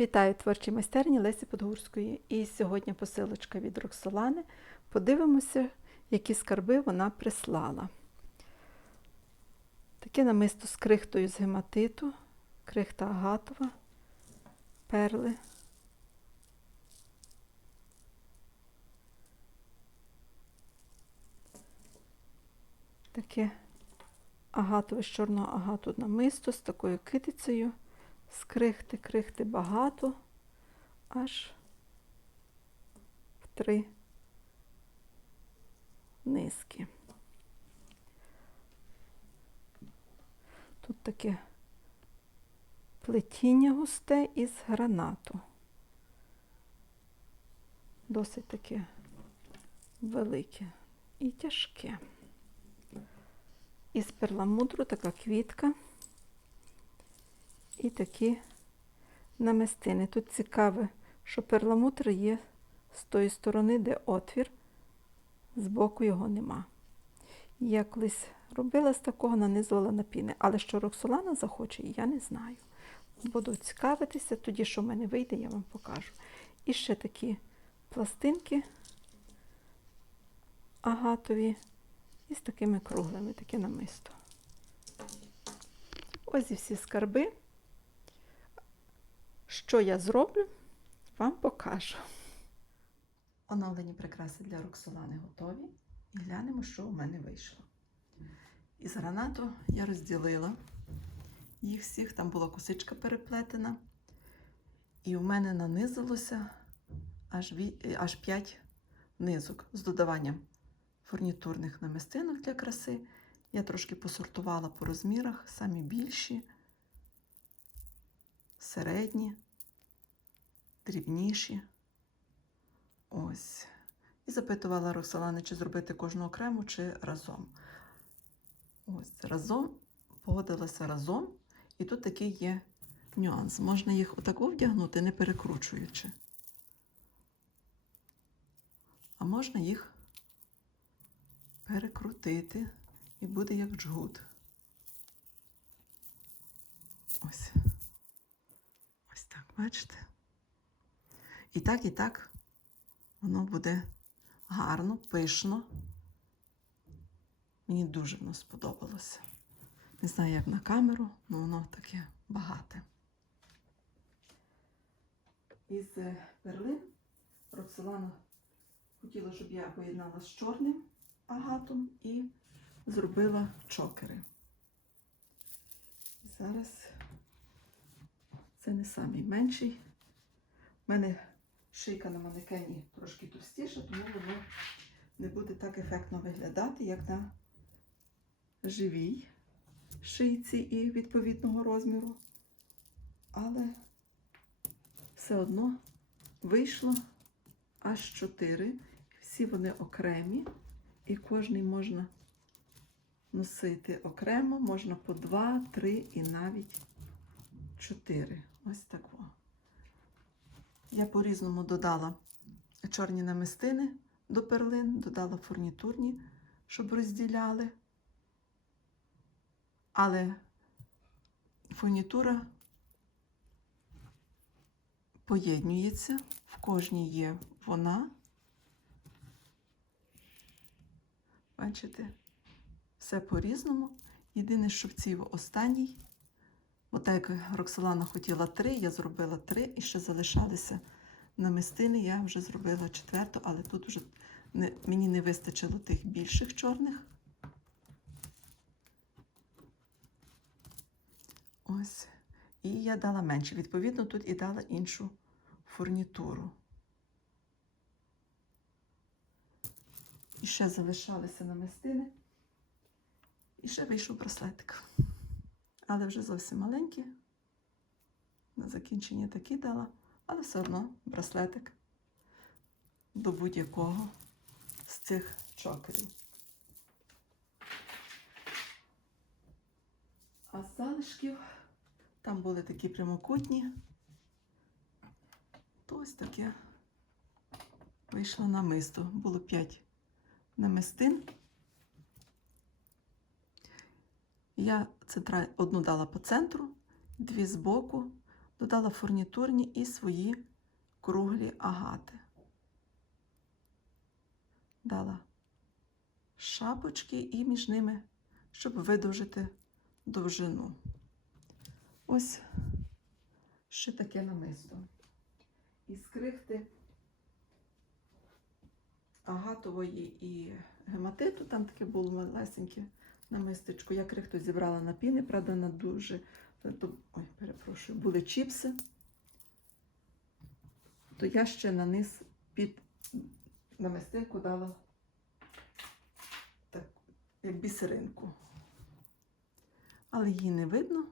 Вітаю творчій майстерні Лесі Подгурської. І сьогодні посилочка від Роксолани. Подивимося, які скарби вона прислала. Таке намисто з крихтою з гематиту, крихта агатова, перли. Таке агатове з чорного агату намисто з такою китицею. З крихти, крихти багато, аж в три низки. Тут таке плетіння густе із гранату. Досить таке велике і тяжке. Із перламутру така квітка і такі намистини. Тут цікаве, що перламутр є з тої сторони, де отвір, збоку його нема. Я колись робила з такого, нанизувала на піни, але що Роксолана захоче, я не знаю. Буду цікавитися, тоді, що в мене вийде, я вам покажу. І ще такі пластинки агатові і з такими круглими, таке намисто. Ось і всі скарби. Що я зроблю, вам покажу. Оновлені прикраси для Роксолани готові. І глянемо, що у мене вийшло. Із гранату я розділила їх всіх, там була косичка переплетена. І у мене нанизилося аж, аж 5 низок з додаванням фурнітурних намистинок для краси. Я трошки посортувала по розмірах, самі більші середні, дрібніші. Ось. І запитувала Роксолани, чи зробити кожну окремо, чи разом. Ось разом, погодилася разом. І тут такий є нюанс. Можна їх отако вдягнути, не перекручуючи. А можна їх перекрутити, і буде як джгут. Ось. Ось так, бачите? І так, і так воно буде гарно, пишно. Мені дуже воно сподобалося. Не знаю, як на камеру, але воно таке багате. Із е, перлин Роксолана хотіла, щоб я поєднала з чорним агатом і зробила чокери. І зараз це не самий менший. У мене шийка на манекені трошки товстіша, тому воно не буде так ефектно виглядати, як на живій шийці і відповідного розміру. Але все одно вийшло аж чотири. Всі вони окремі, і кожний можна носити окремо, можна по два, три і навіть чотири. Ось тако. Я по-різному додала чорні намистини до перлин, додала фурнітурні, щоб розділяли. Але фурнітура поєднюється, в кожній є вона. Бачите, все по-різному. Єдине, що в цій останній, от як Роксолана хотіла три, я зробила три і ще залишалися намистини. Я вже зробила четверту, але тут вже не, мені не вистачило тих більших чорних. Ось. І я дала менше. Відповідно, тут і дала іншу фурнітуру. І ще залишалися намистини. І ще вийшов браслетик. Але вже зовсім маленький. На закінчення такі дала, але все одно браслетик до будь-якого з цих чокерів. А з залишків там були такі прямокутні. То ось таке вийшло намисто. Було 5 намистин. Я центра... одну дала по центру, дві збоку, додала фурнітурні і свої круглі агати. Дала шапочки і між ними, щоб видовжити довжину. Ось ще таке намисто. Із крихти агатової і гематиту, там таке було малесеньке намистечко. Я крихту зібрала на піни, правда, на дуже. Ой, перепрошую, були чіпси. То я ще на низ під намистинку дала так, як бісеринку. Але її не видно.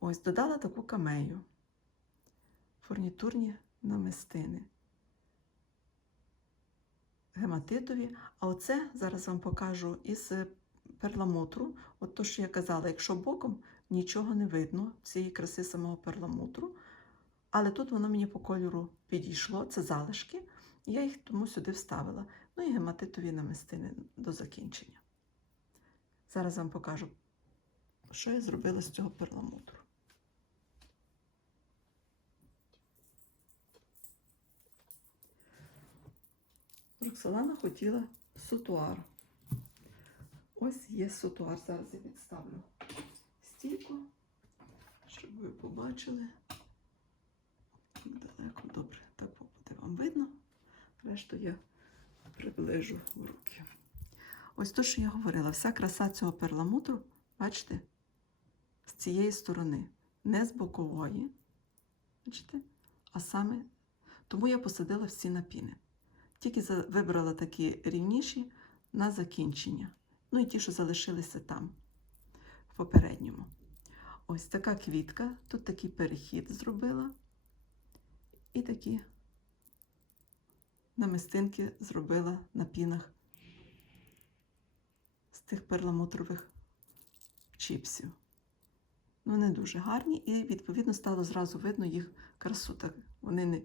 Ось додала таку камею. Фурнітурні намистини. Гематитові. А оце зараз вам покажу із е, перламутру. От то, що я казала, якщо боком нічого не видно цієї краси самого перламутру. Але тут воно мені по кольору підійшло, це залишки, я їх тому сюди вставила. Ну і гематитові намистини до закінчення. Зараз вам покажу, що я зробила з цього перламутру. Роксолана хотіла сутуар. Ось є сутуар. Зараз я підставлю стійку, щоб ви побачили. Далеко добре, так буде вам видно. Решту я приближу в руки. Ось то, що я говорила, вся краса цього перламутру, бачите, з цієї сторони, не з бокової, бачите, а саме тому я посадила всі напіни. Тільки вибрала такі рівніші на закінчення. Ну і ті, що залишилися там, в попередньому. Ось така квітка, тут такий перехід зробила. І такі намистинки зробила на пінах з тих перламутрових чіпсів. Ну, Вони дуже гарні, і, відповідно, стало зразу видно їх красу. Так, вони не,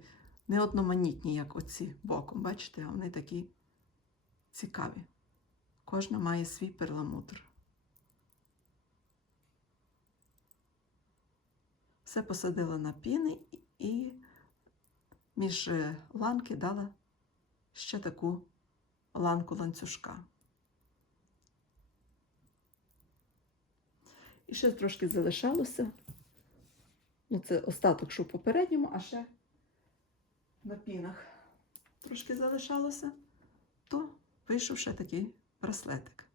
не одноманітні, як оці боком, бачите, а вони такі цікаві. Кожна має свій перламутр. Все посадила на піни і між е, ланки дала ще таку ланку ланцюжка. І ще трошки залишалося. Ну, це остаток, що в попередньому, а ще на пінах трошки залишалося, то вийшов ще такий браслетик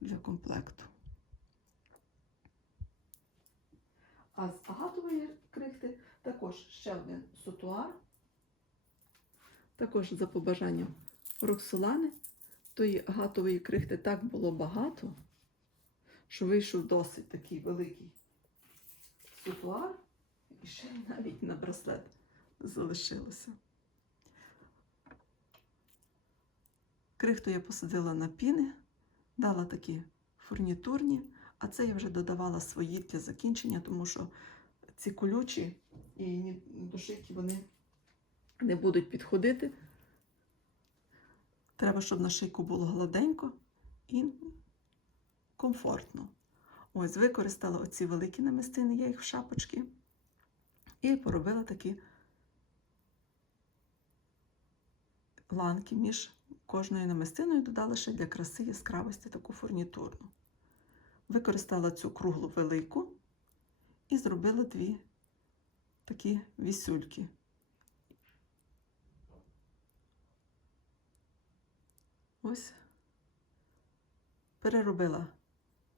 для комплекту. А з агатової крихти також ще один сутуар. Також за побажанням Роксолани. Тої агатової крихти так було багато, що вийшов досить такий великий сутуар, і ще навіть на браслет залишилося. Крихту я посадила на піни, дала такі фурнітурні, а це я вже додавала свої для закінчення, тому що ці колючі і шийки вони не будуть підходити. Треба, щоб на шийку було гладенько і комфортно. Ось, використала оці великі намистини, я їх в шапочки, і поробила такі ланки між кожною намистиною, додала ще для краси яскравості таку фурнітурну. Використала цю круглу велику і зробила дві такі вісюльки. Ось переробила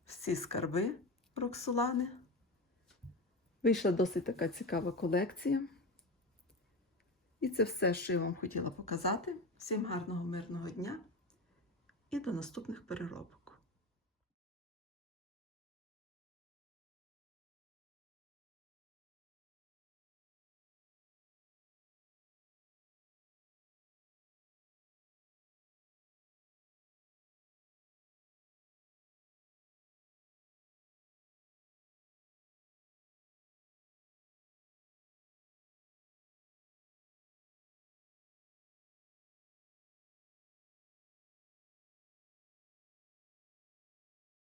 всі скарби Роксолани. Вийшла досить така цікава колекція. І це все, що я вам хотіла показати. Всім гарного мирного дня і до наступних переробок.